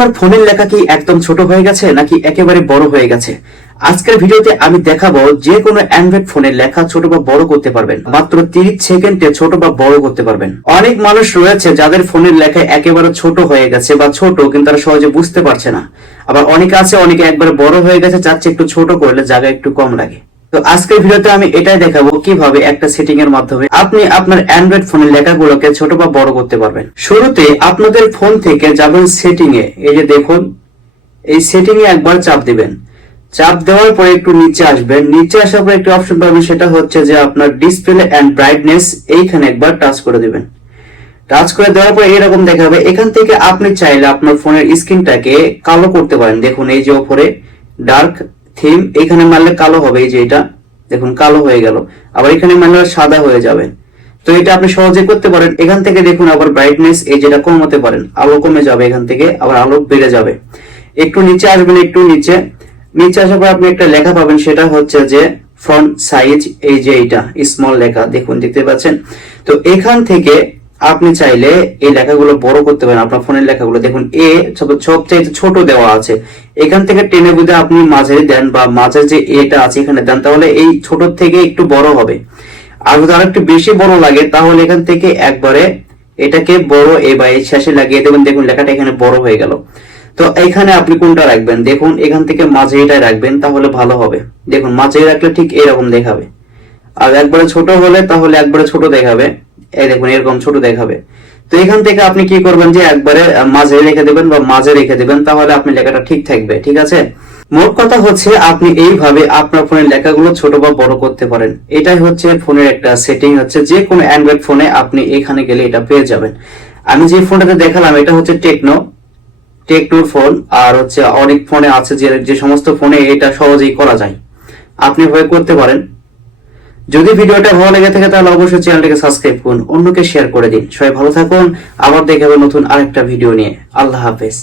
আপনার ফোনের লেখা কি একদম ছোট হয়ে গেছে নাকি একেবারে বড় হয়ে গেছে? আজকের ভিডিওতে আমি দেখাবো যে কোনো অ্যান্ড্রয়েড ফোনের লেখা ছোট বা বড় করতে পারবেন, মাত্র 30 সেকেন্ডে ছোট বা বড় করতে পারবেন। অনেক মানুষ রয়েছে যাদের ফোনের লেখা একেবারে ছোট হয়ে গেছে বা ছোট কিন্তু তারা সহজে বুঝতে পারছে না। আবার অনেকে আছে অনেকে একবারে বড় হয়ে গেছে, চাচ্ছে একটু ছোট করলে জায়গা একটু কম লাগে। তো আজকের ভিডিওতে আমি এটাই দেখাবো কিভাবে একটা সেটিং এর মাধ্যমে আপনি আপনার অ্যান্ড্রয়েড ফোনের লেখাগুলোকে ছোট বা বড় করতে পারবেন। শুরুতে আপনাদের ফোন থেকে যাবেন সেটিং এ, এই যে দেখুন এই সেটিং এ একবার চাপ দিবেন। চাপ দেওয়ার পরে একটু নিচে আসবেন, নিচে আসার পরে একটি অপশন পাবেন, সেটা হচ্ছে যে আপনার ডিসপ্লে এন্ড ব্রাইটনেস, এইখানে একবার টাচ করে দিবেন। টাচ করে দেওয়ার পরে এরকম দেখাবে। এখান থেকে আপনি চাইলে আপনার ফোনের স্ক্রিনটাকে কালো করতে পারেন। দেখুন এই যে উপরে ডার্ক থিম, এখানে মারলে কালো হবে, এই যে এটা দেখুন কালো হয়ে গেল। আবার এখানে মারলে সাদা হয়ে যাবে। তো এটা আপনি সহজে করতে পারেন। এখান থেকে দেখুন আবার ব্রাইটনেস এই যেটা কমাতে পারেন, আলো কমে যাবে এখান থেকে, আবার আলো বেড়ে যাবে। একটু নিচে আসবেন, একটু নিচে আসার পর আপনি একটা লেখা পাবেন, সেটা হচ্ছে যে ফন্ট সাইজ, এই যে এইটা স্মল লেখা দেখুন, দেখতে পাচ্ছেন। তো এখান থেকে আপনি চাইলে এই লেখাগুলো বড় করতে পারেন। আপনার ফোনের লেখাগুলো দেখুন এ সবচাইতে ছোট দেওয়া আছে, এখান থেকে টেনে বুঝে আপনি মাঝে দেন বা মাঝে যে এটা আছে এখানে দেন, তাহলে এই ছোট থেকে একটু বড় হবে। আর যদি আরেকটু বেশি বড় লাগে তাহলে এখান থেকে একবারে এটাকে বড় এ বা এই শেষে লাগিয়ে দেবেন। দেখুন লেখাটা এখানে বড় হয়ে গেল। তো এখানে আপনি কোনটা রাখবেন, দেখুন এখান থেকে মাঝে এটাই রাখবেন, তাহলে ভালো হবে। দেখুন মাঝে রাখলে ঠিক এরকম দেখাবে। আর একবারে ছোট হলে তাহলে একবারে ছোট দেখাবে, এই দেখুন এরকম ছোট দেখাবে। তো এখান থেকে আপনি কি করবেন যে একবারে মাঝে রেখে দেবেন বা মাঝে রেখে দেবেন, তাহলে আপনি লেখাটা ঠিক থাকবে। ঠিক আছে, মোট কথা হচ্ছে আপনি এইভাবে আপনার ফোনের লেখাগুলো ছোট বা বড় করতে পারেন। এটাই হচ্ছে ফোনের একটা সেটিং, হচ্ছে যে কোনো অ্যান্ড্রয়েড ফোনে আপনি এখানে গেলে এটা পেয়ে যাবেন। আমি যে ফোনটাতে দেখালাম এটা হচ্ছে টেকনোর ফোন, আর হচ্ছে অনেক ফোনে আছে যে সমস্ত ফোনে এটা সহজেই করা যায়। আপনি এভাবে করতে পারেন। যদি ভিডিওটা ভালো লেগে থাকে তাহলে অবশ্যই চ্যানেলটাকে সাবস্ক্রাইব করুন, অন্যকে শেয়ার করে দিন। সবাই ভালো থাকুন, আবার দেখা হবে নতুন আরেকটা ভিডিও নিয়ে। আল্লাহ হাফেজ।